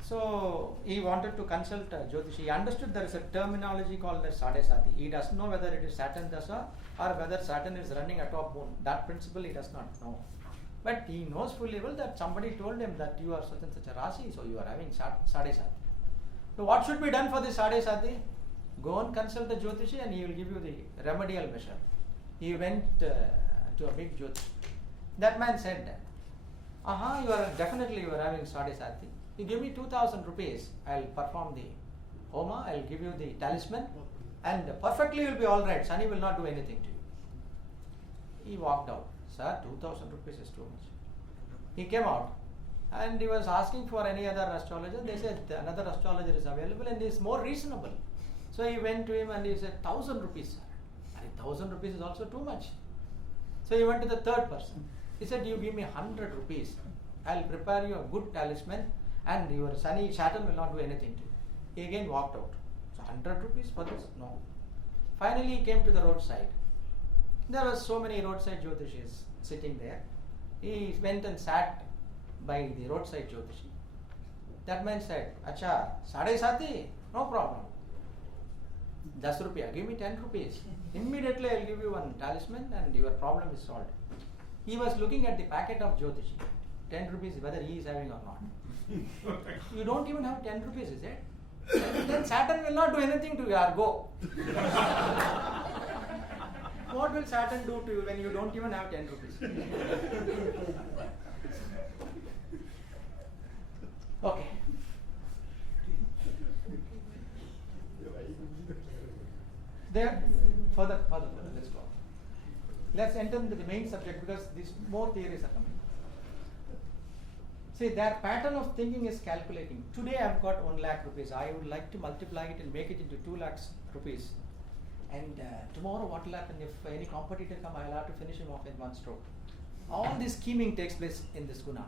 So he wanted to consult Jyotishi. He understood there is a terminology called as Sade Sati. He doesn't know whether it is Saturn Dasa or whether Saturn is running atop moon. That principle he does not know. But he knows fully well that somebody told him that you are such and such a Rasi, so you are having Sade Sati. So what should be done for this Sade Sati? Go and consult the Jyotishi and he will give you the remedial measure. He went to a big Jyotish. That man said, you are definitely you are having Sade Sati. You give me 2,000 rupees, I will perform the Homa, I will give you the talisman, and perfectly you will be alright. Sunny will not do anything to you. He walked out. Sir, 2,000 rupees is too much. He came out and he was asking for any other astrologer. They said another astrologer is available and is more reasonable. So he went to him and he said, 1,000 rupees, sir. 1,000 rupees is also too much. So he went to the third person. He said, you give me 100 rupees. I will prepare you a good talisman and your sunny Saturn will not do anything to you. He again walked out. So 100 rupees for this? No. Finally he came to the roadside. There were so many roadside Jyotishis sitting there. He went and sat by the roadside Jyotishi. That man said, "Acha, Sade Sati, no problem. 10 rupiah, give me 10 rupees. Immediately I'll give you one talisman and your problem is solved." He was looking at the packet of Jyotishi. 10 rupees, whether he is having or not. You don't even have 10 rupees, is it? Then Saturn will not do anything to you. Go. What will Saturn do to you when you don't even have 10 rupees? Okay. There, further, let's go. Let's enter into the main subject because these more theories are coming. See, their pattern of thinking is calculating. Today I've got 1 lakh rupees. I would like to multiply it and make it into 2 lakhs rupees. And tomorrow what will happen if any competitor come? I'll have to finish him off in one stroke. All this scheming takes place in this guna.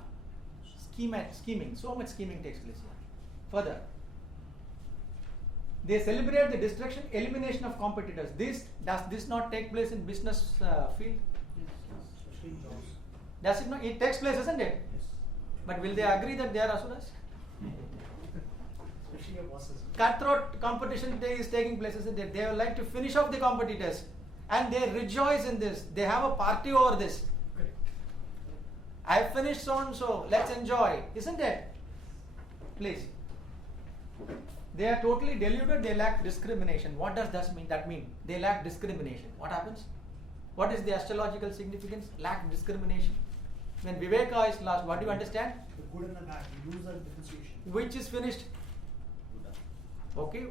Scheming, so much scheming takes place here. Further, they celebrate the destruction, elimination of competitors. Does this not take place in business field? Does it not? It takes place, isn't it? But will they agree that they are asuras? Cutthroat competition is taking place, isn't it? They would like to finish off the competitors and they rejoice in this. They have a party over this. I finished so and so, let's enjoy, isn't it? Please. They are totally deluded, they lack discrimination. What does that mean? They lack discrimination. What happens? What is the astrological significance? Lack discrimination. When Viveka is lost, what do you understand? The good and the bad, the user differentiation. Which is finished? Okay.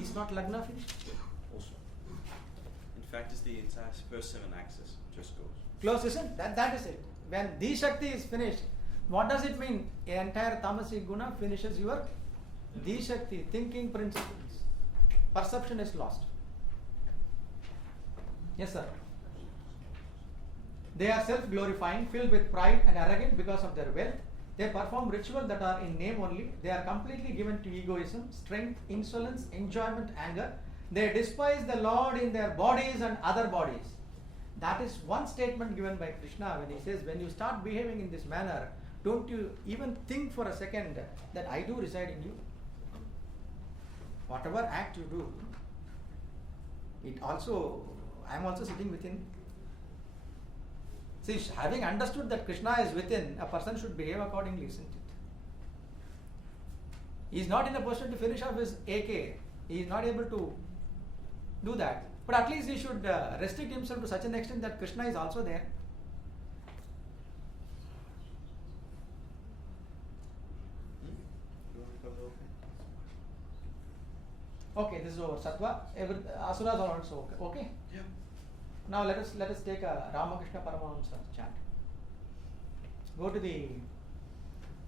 Is not Lagna finished? Also. In fact, it's the entire first 7 axis just goes. Close, isn't? That is it. When Di Shakti is finished, what does it mean? The entire Tamasic Guna finishes your Di Shakti, thinking principles. Perception is lost. Yes, sir. They are self-glorifying, filled with pride and arrogant because of their wealth. They perform rituals that are in name only. They are completely given to egoism, strength, insolence, enjoyment, anger. They despise the Lord in their bodies and other bodies. That is one statement given by Krishna when he says, when you start behaving in this manner, don't you even think for a second that I do reside in you. Whatever act you do, I am also sitting within. See, having understood that Krishna is within, a person should behave accordingly, isn't it? He is not in a position to finish off his AK. He is not able to do that. But at least he should restrict himself to such an extent that Krishna is also there. You want to cover the whole thing? Okay, this is over. Sattva, asuras are also okay. Okay. Yeah. Now let us take a Ramakrishna Paramahamsa chant. Go to the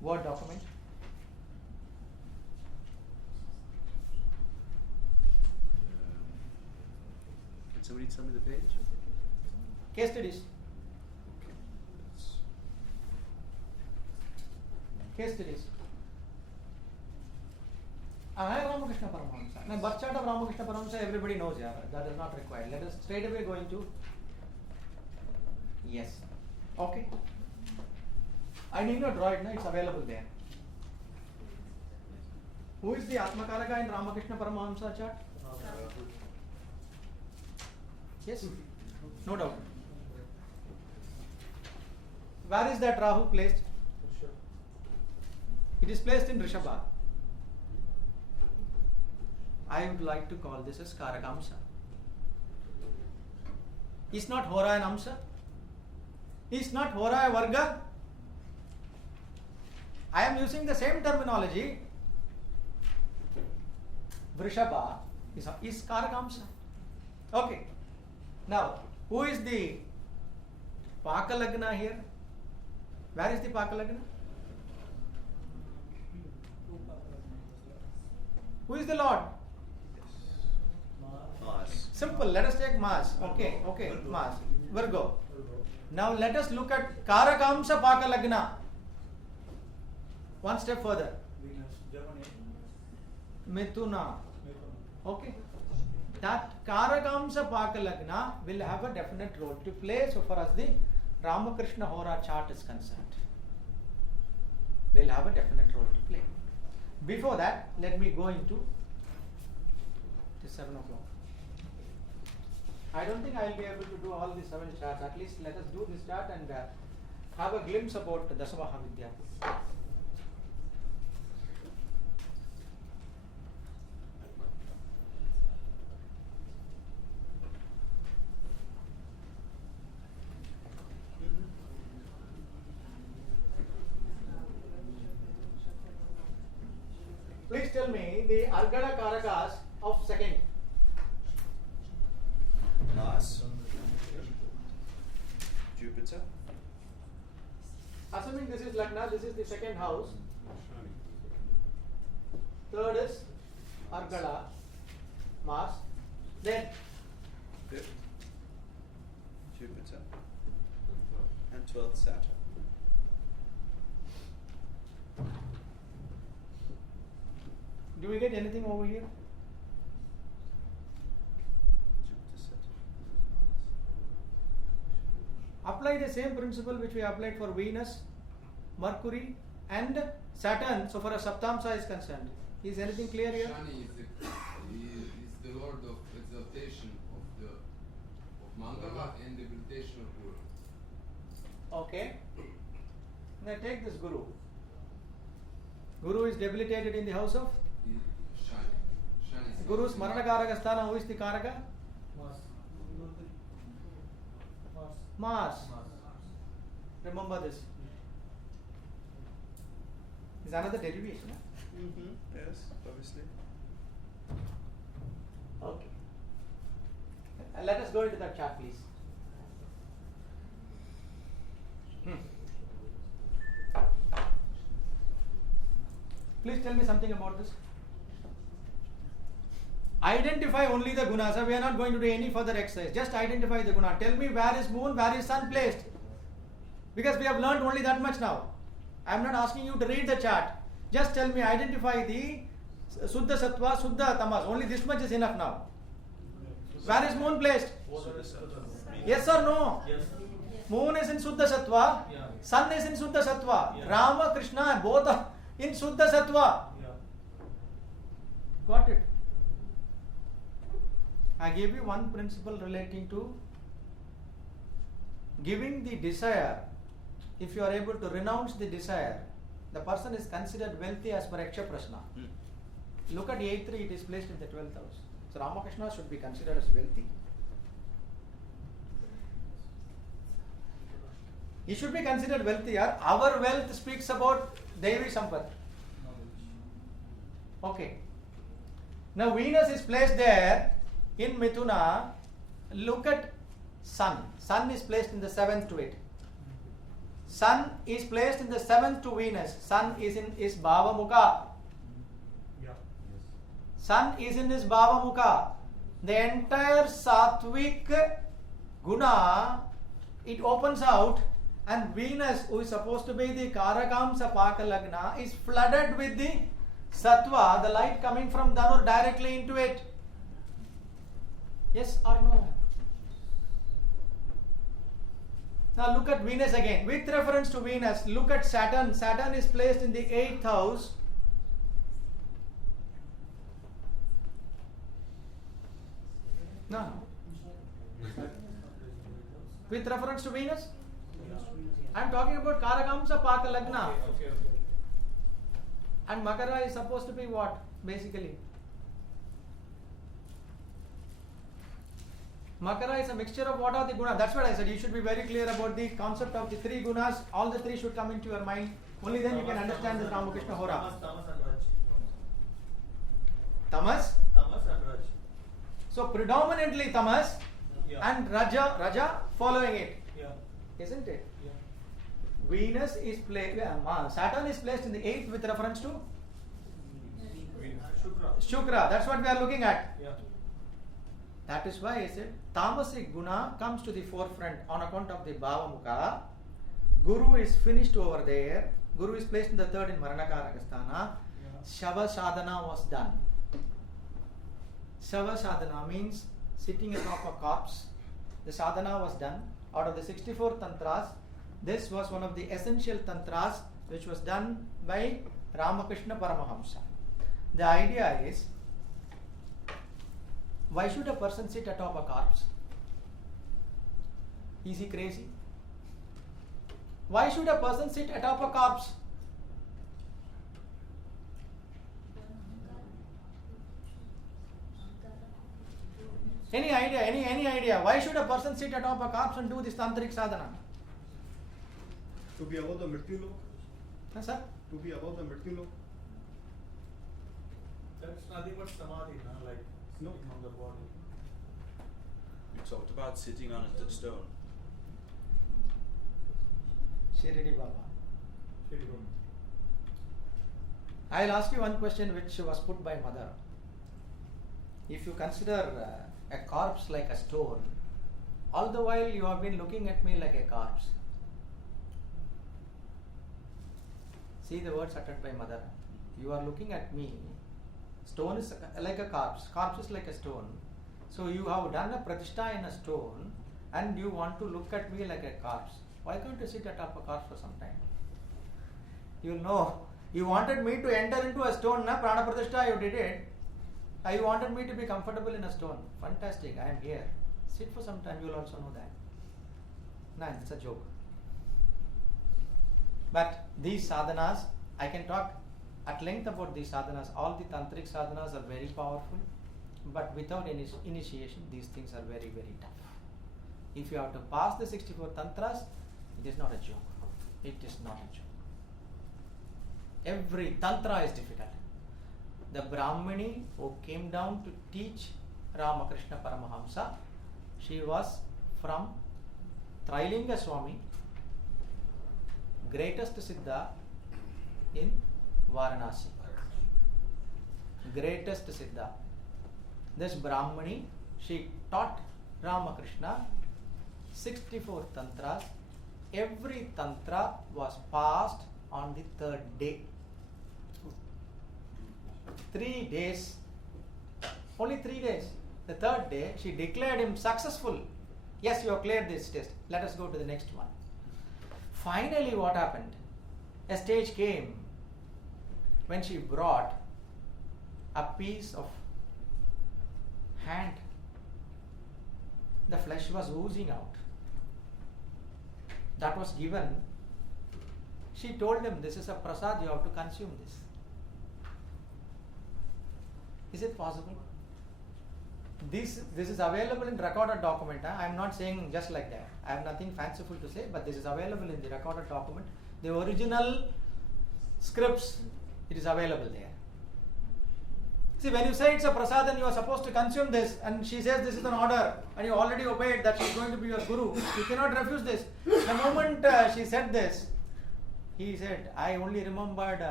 Word document. Can somebody tell me the page? Case studies. Okay. Case studies. I am Ramakrishna Paramahamsa. Now, birth chart of Ramakrishna Paramahamsa everybody knows. Yeah, that is not required. Let us straight away go into. Yes. Okay. I need not draw it now, it's available there. Who is the Atmakaraka in Ramakrishna Paramahamsa chart? Yes? No doubt. Where is that Rahu placed? It is placed in Rishabha. I would like to call this as Karakamsa. Is not Hora an Amsa? Is not Hora a Varga? I am using the same terminology. Vrishabha is Karakamsa. Okay. Now, who is the Pakalagna here? Where is the Pakalagna? Who is the Lord? Mars. Simple. Let us take Mars. Okay. Mars. Virgo. Now let us look at Karakamsa Pakalagna. One step further. Mithuna. Okay. that Karakamsa Pakalagna will have a definite role to play so far as the Ramakrishna Hora chart is concerned. Will have a definite role to play. Before that, let me go into the 7 o'clock. I don't think I will be able to do all the 7 charts. At least let us do this chart and have a glimpse about the Dasamaha Vidya. Please tell me the Argala Karakas of second. Mars, Jupiter, Assuming this is Lagna, this is the second house. Third is Argala, Mars. Then fifth, Jupiter, and 12th Saturn. do we get anything over here? Jupiter, Saturn, Apply the same principle which we applied for Venus, Mercury and Saturn so far as Saptamsa is concerned. Is anything clear here? Shani is the lord of exaltation of Mangala and debilitation of Guru. Okay. Now take this Guru. Guru is debilitated in the house of Shani. Guru's Marana Karaka Sthana. Who is the Karaka? Mars. Remember this. Is another derivation. Yes, obviously. Okay. Let us go into that chart, please. Please tell me something about this. Identify only the gunas. We are not going to do any further exercise. Just identify the guna. Tell me where is moon, where is sun placed. Because we have learned only that much now. I am not asking you to read the chart. Just tell me, identify the Suddha Sattva, Suddha Tamas. Only this much is enough now. Where is moon placed? Yes or no? Yes. Moon is in Suddha Sattva. Yeah. Sun is in Suddha Sattva. Yeah. Rama, Krishna, both are in Suddha Sattva. Yeah. Got it? I gave you one principle relating to giving the desire. If you are able to renounce the desire, the person is considered wealthy as per Yaksha Prashna. Look at 8.3, it is placed in the 12th house. So Ramakrishna should be considered as wealthy. He should be considered wealthier. Our wealth speaks about Devi Sampat. Okay. Now Venus is placed there in Mithuna. Look at Sun. Sun is placed in the 7th to it. Sun is placed in the 7th to Venus. Sun is in his Bhava Mukha. Yeah. Sun is in his Bhava Mukha. The entire Sattvic Guna, it opens out, and Venus, who is supposed to be the Karakamsa Paka Lagna, is flooded with the Sattva, the light coming from Dhanur directly into it. Yes or no? Now look at Venus again. With reference to Venus, look at Saturn. Saturn is placed in the 8th house. No. With reference to Venus? I am talking about Karakamsa Paka Lagna. Okay. And Makara is supposed to be what? Basically. Makara is a mixture of what are the gunas. That's what I said. You should be very clear about the concept of the 3 gunas. All the 3 should come into your mind. Only then you can understand this Ramakrishna Hora. Tamas and Raj. Tamas. Tamas and Raj. So predominantly Tamas Yeah. and Raja following it. Yeah. Isn't it? Yeah. Venus is placed, Saturn is placed in the 8th with reference to Shukra. Shukra. That's what we are looking at. Yeah. That is why I said Tamasic Guna comes to the forefront on account of the Bhava Mukha. Guru is finished over there. Guru is placed in the 3rd in Maranakaraka Sthana. Yeah. Shava Sadhana was done. Sava sadhana means sitting atop a corpse. The sadhana was done. Out of the 64 tantras, this was one of the essential tantras which was done by Ramakrishna Paramahamsa. The idea is, why should a person sit atop a corpse? Is he crazy? Why should a person sit atop a corpse? Any idea? Any idea? Why should a person sit atop a corpse and do this tantric sadhana? To be above the Mrityu Lok? Huh, sir? To be above the Mrityu Lok? That's nothing but samadhi, no? Like No. sitting on the body. You talked about sitting on a stone. Shirdi Baba. Shri Guru. I'll ask you one question which was put by mother. If you consider a corpse like a stone, all the while you have been looking at me like a corpse. See the words uttered by mother. You are looking at me. Stone is like a corpse. Corpse is like a stone. So you have done a pratishtha in a stone and you want to look at me like a corpse. Why can't you sit atop a corpse for some time? You know, you wanted me to enter into a stone, na prana pratishtha, you did it. You wanted me to be comfortable in a stone. Fantastic, I am here. Sit for some time, you will also know that. No, it's a joke. But these sadhanas, I can talk at length about these sadhanas. All the tantric sadhanas are very powerful, but without any initiation, these things are very, very tough. If you have to pass the 64 tantras, it is not a joke. It is not a joke. Every tantra is difficult. The Brahmini who came down to teach Ramakrishna Paramahamsa, she was from Trilinga Swami, greatest Siddha in Varanasi. Greatest Siddha. This Brahmani, she taught Ramakrishna 64 tantras. Every tantra was passed on the third day. 3 days, only 3 days. The third day, she declared him successful. Yes, you have cleared this test. Let us go to the next one. Finally, what happened? A stage came when she brought a piece of hand. The flesh was oozing out. That was given. She told him, this is a prasad, you have to consume this. Is it possible? This is available in recorded document. I am not saying just like that. I have nothing fanciful to say, but this is available in the recorded document. The original scripts, it is available there. See, when you say it's a prasad and you are supposed to consume this, and she says this is an order, and you already obeyed that she is going to be your guru, you cannot refuse this. The moment she said this, he said, I only remembered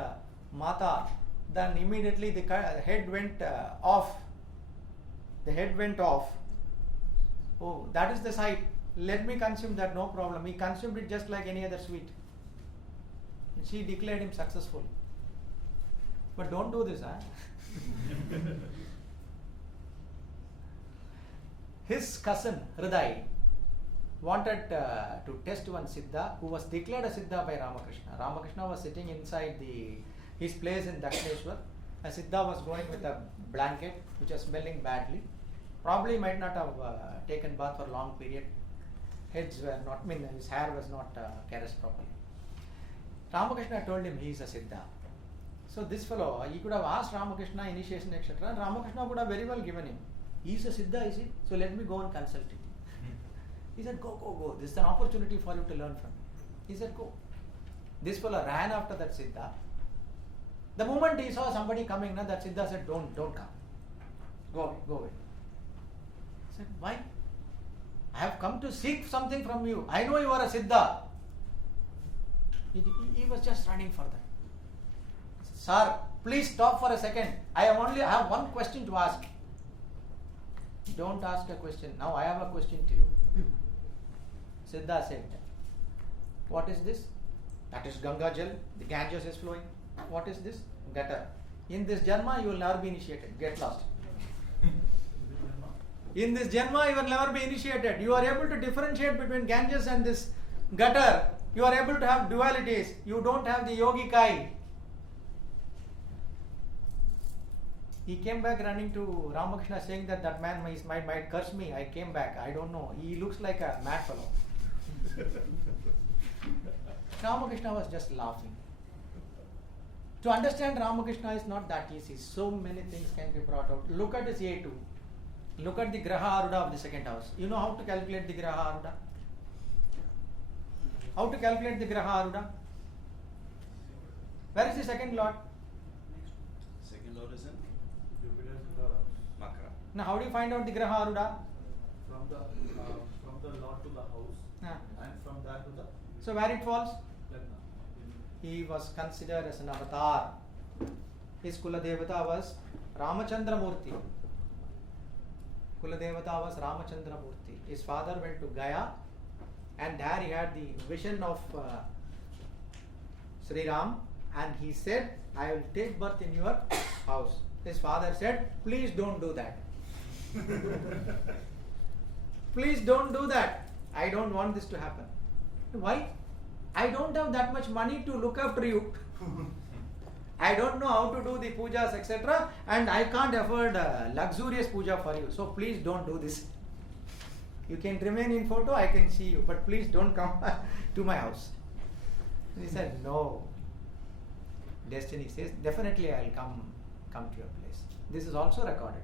Mata. Then immediately the head went off. The head went off. Oh, that is the sight. Let me consume that, no problem. He consumed it just like any other sweet. And she declared him successful. But don't do this, huh? His cousin, Hriday, wanted to test one Siddha who was declared a Siddha by Ramakrishna. Ramakrishna was sitting inside his place in Dakshineshwar. A Siddha was going with a blanket which was smelling badly. Probably might not have taken bath for a long period. His hair was not caressed properly. Ramakrishna told him he is a Siddha. So this fellow, he could have asked Ramakrishna initiation, etc. And Ramakrishna would have very well given him. He is a Siddha, is he? So let me go and consult him. He said, go. This is an opportunity for you to learn from him. He said, go. This fellow ran after that Siddha. The moment he saw somebody coming, that Siddha said, don't come. Go away. He said, why? I have come to seek something from you. I know you are a Siddha. He was just running further. Sir, please stop for a second. I have one question to ask. Don't ask a question. Now I have a question to you. Siddha said, what is this? That is Ganga Jal. The Ganges is flowing. What is this? Gutter. In this Janma, you will never be initiated. Get lost. In this Janma, you will never be initiated. You are able to differentiate between Ganges and this gutter. You are able to have dualities. You don't have the yogikai. He came back running to Ramakrishna saying that man might curse me. I came back. I don't know. He looks like a mad fellow. Ramakrishna was just laughing. To understand Ramakrishna is not that easy. So many things can be brought out. Look at his A2. Look at the Graha Aruda of the second house. You know how to calculate the Graha Aruda? How to calculate the Graha Aruda? Where is the second lord? Second lord is in Jupiter's in the house. Makara. Now how do you find out the Graha Aruda? From the lord to the house, and from that to the So where it falls? Lagna. He was considered as an avatar. His Kula Devata was Ramachandra Murti. Kula Devata was Ramachandra Murti. His father went to Gaya, and there he had the vision of Sri Ram, and he said, I will take birth in your house. His father said, please don't do that. Please don't do that. I don't want this to happen. Why? I don't have that much money to look after you. I don't know how to do the pujas, etc. And I can't afford luxurious puja for you. So please don't do this. You can remain in photo, I can see you, but please don't come to my house. And he said, no. Destiny says, definitely I will come to your place. This is also recorded.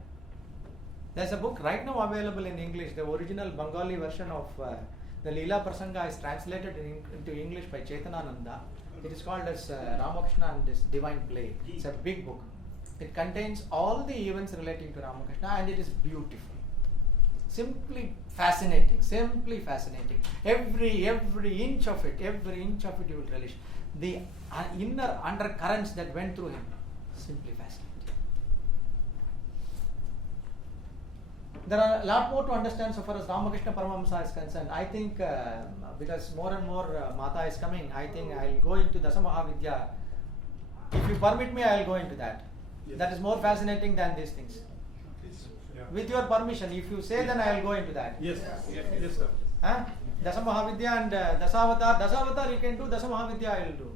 There's a book right now available in English. The original Bengali version of the Leela Prasanga is translated into English by Chetanananda. It is called as Ramakrishna and this Divine Play. It's a big book. It contains all the events relating to Ramakrishna, and it is beautiful. Simply fascinating. Every inch of it you will relish. The inner undercurrents that went through him, simply fascinating. There are a lot more to understand so far as Ramakrishna Paramahamsa is concerned. I think because more and more Mata is coming, I think I will go into Dasamahavidya. If you permit me, I will go into that. Yes. That is more fascinating than these things. Yeah. With your permission, if you say, then I will go into that. Yes, yes, sir. Dasamahavidya and Dasavatar. Dasavatar you can do, Dasamahavidya I will do.